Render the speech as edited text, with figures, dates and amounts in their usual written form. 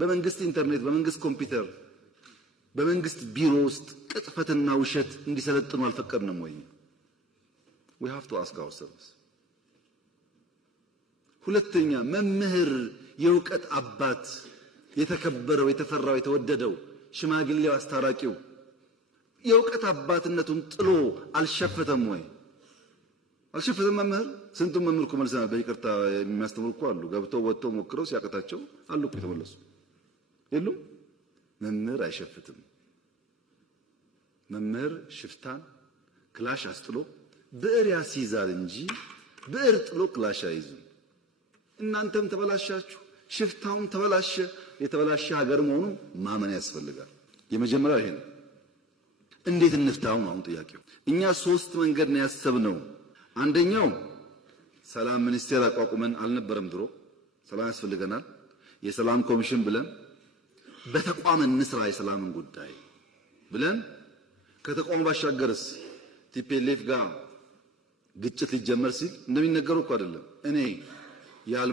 በመንግስት ኢንተርኔት፣ በመንግስት ኮምፒውተር፣ በመንግስት ቢሮ ውስጥ ቅጥፈትና ውሸት እንዲሰለጥኑ አልፈቀድንም ወይ? we have to ask ourselves። ሁለተኛ መምህር የእውቀት አባት የተከበረው የተፈራው የተወደደው ሽማግሌው አስታራቂው የእውቀት አባትነቱን ጥሎ አልሸፈተም ወይ? አልሸፈተም መምህር። ስንቱን መምህር እኮ መልሰናል። በይቅርታ የሚያስተምሩ እኮ አሉ። ገብተው ወጥተው ሞክረው ሲያቀታቸው አሉ እኮ የተመለሱ የሉም። መምህር አይሸፍትም። መምህር ሽፍታን ክላሽ አስጥሎ ብዕር ያስይዛል እንጂ ብዕር ጥሎ ክላሽ አይይዝም። እናንተም ተበላሻችሁ፣ ሽፍታውም ተበላሸ። የተበላሸ ሀገር መሆኑ ማመን ያስፈልጋል። የመጀመሪያው ይሄ ነው። እንዴት እንፍታው ነው አሁን ጥያቄው። እኛ 3 መንገድ ነው ያሰብነው። አንደኛው ሰላም ሚኒስቴር አቋቁመን አልነበረም ድሮ። ሰላም ያስፈልገናል የሰላም ኮሚሽን ብለን በተቋም እንስራ የሰላምን ጉዳይ ብለን ከተቋም ባሻገርስ ቲፒኤልኤፍ ጋር ግጭት ሊጀመር ሲል እንደሚነገረው እኮ አይደለም እኔ